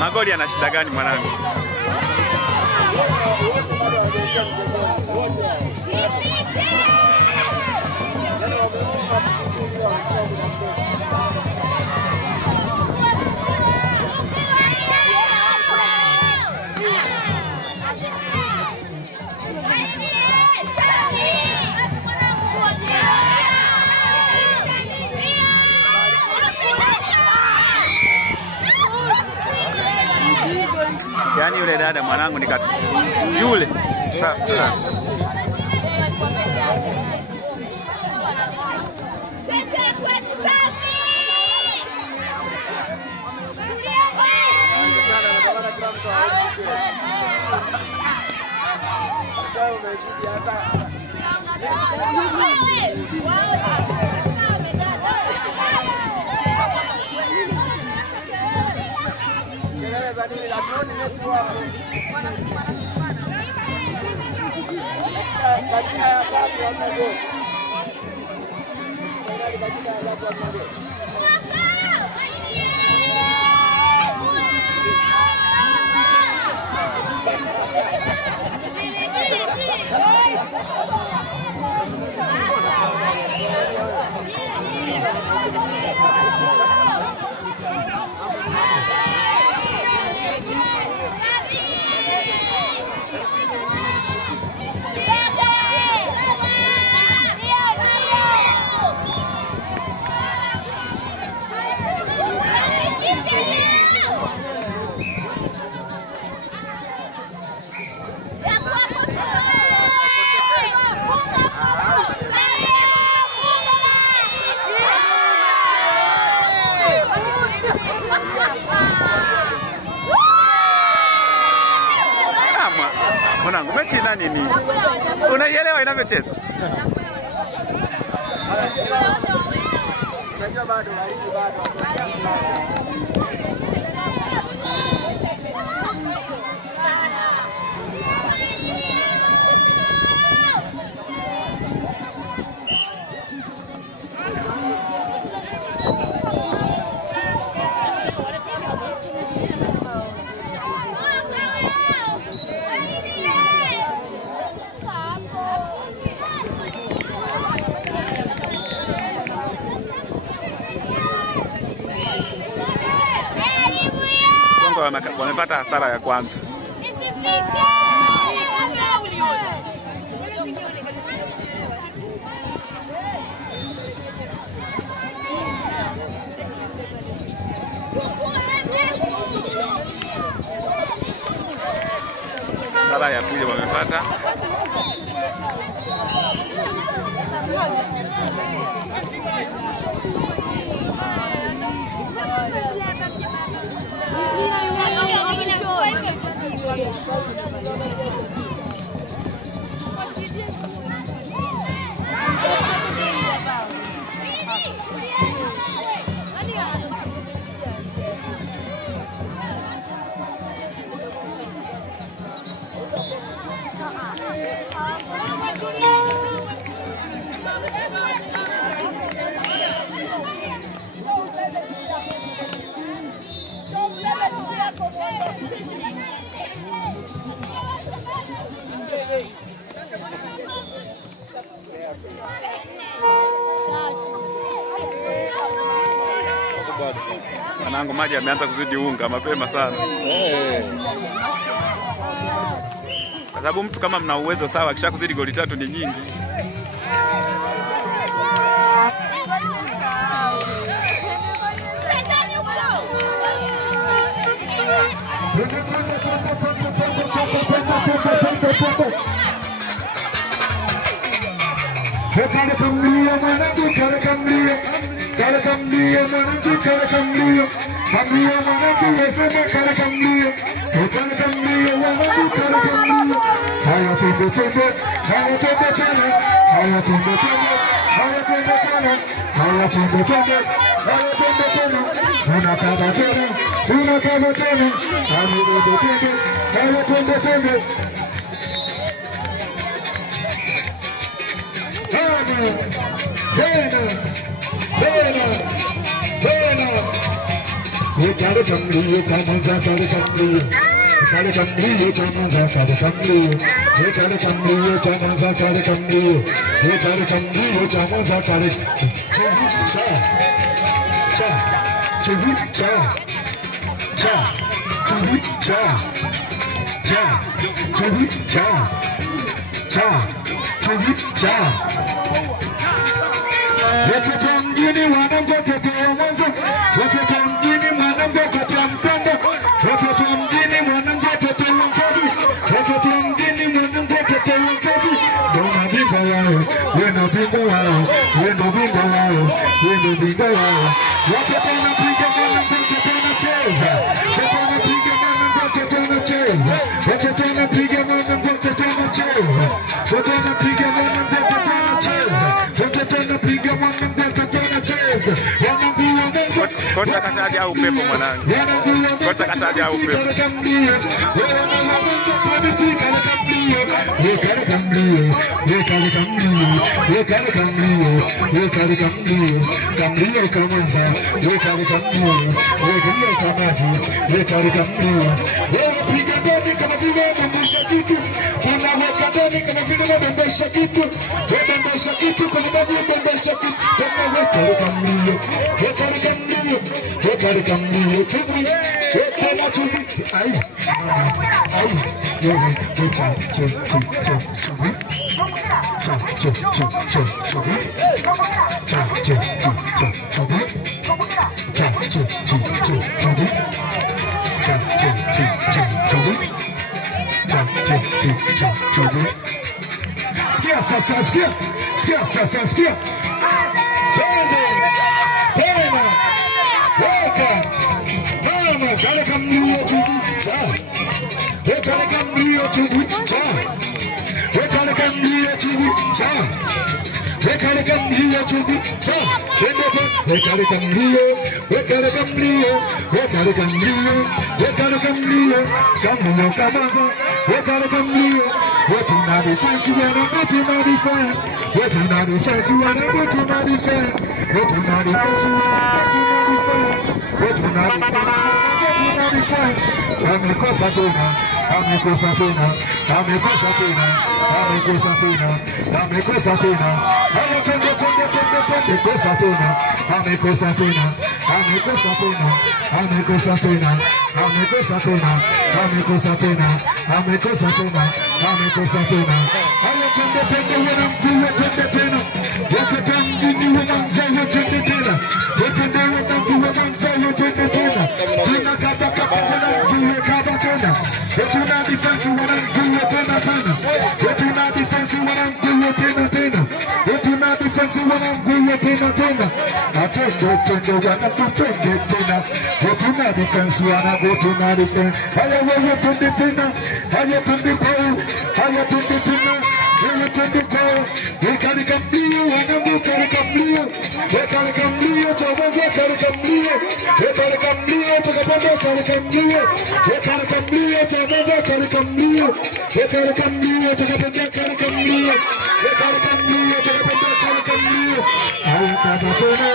Magoli ana shida gani mwanangu? Yani yule dada mwanangu ni yule sasa. Mwanangu mechi nini? Unaielewa inavyochezwa? Unajua bado wamepata hasara ya kwanza. Hasara ya pili wamepata. Wanangu maji yameanza kuzidi unga mapema sana. Kwa sababu mtu kama mna uwezo sawa kisha kuzidi goli 3 ni nyingi. Kare kamliyo mwanangu, kare kamliyo mwanangu, kare kamliyo mwanangu, wesema kare kamliyo mwanangu, kare kamliyo. Haya twende twende, haya twende twende, haya twende twende, haya twende twende, haya twende twende, haya twende twende. Unakaba tena, unakaba tena, haya twende twende, haya twende twende. Kare kamliyo, kamanza kare kamliyo, kare kamliyo, kamanza kare kamliyo, kare kamliyo, kamanza kare kamliyo, kare kamliyo, kamanza kare cha watoto mjini wanangu, watoto wa mwanzo, watoto mjini mwanangu, watoto wa Mtando, watoto mjini mwanangu, watoto wa Mkobi, watoto mjini mwanangu, watoto wa Mkobi. Dona bimba wao, wendo bimba wao, wendo bimba wao, wendo bimba wao. Watoto wanapiga mwanangu, watoto wanacheza, watoto wanapiga mwanangu, watoto wanacheza, watoto wanapiga mwanangu, watoto wanacheza, watoto wanapiga mwanangu, watoto wanacheza, watoto wanapiga mwanangu, watoto wanacheza. Kota kataja au pepo mwanangu. Kota kataja au pepo. Kare kamliyo chubri, tena chubri, ay, yo, cha chubri, Skia sasa, skia. Kare kamliyo chubri, kare kamliyo chubri, kare kamliyo chubri, kare kamliyo chubri, kare kamliyo, kare kamliyo, kare kamliyo, kare kamliyo, kamliyo kamanza, kare kamliyo. What do not defense you and what do not defend? What do not defense you and what do not defend? What do not defense you and what do not defend? What do not defend? Amikosa tena. Haya twende kosa tena. Amikosa tena. Haya twende wanamkuu twende tena. Watoto mjini wanamzao twende tena. Watoto wanamkuu wanamzao twende tena. Tunakaba wanamkuu tena. Tuna defense wanamkuu tena. Tuna defense wanamkuu tena. Tuna defense wanamkuu tena. Atende wanakufende tena. Tuna defense wanamkuu tuna defense. Haya wewe twende tena. Haya twende tena. Kare kamliyo wanangu, kare kamliyo, kare kamliyo chawaza, kare kamliyo, kare kamliyo tukapanda, kare kamliyo, kare kamliyo chawaza, kare kamliyo, kare kamliyo tukapanda, kare kamliyo, kare kamliyo tukapanda, kare kamliyo. Haya kaba tena.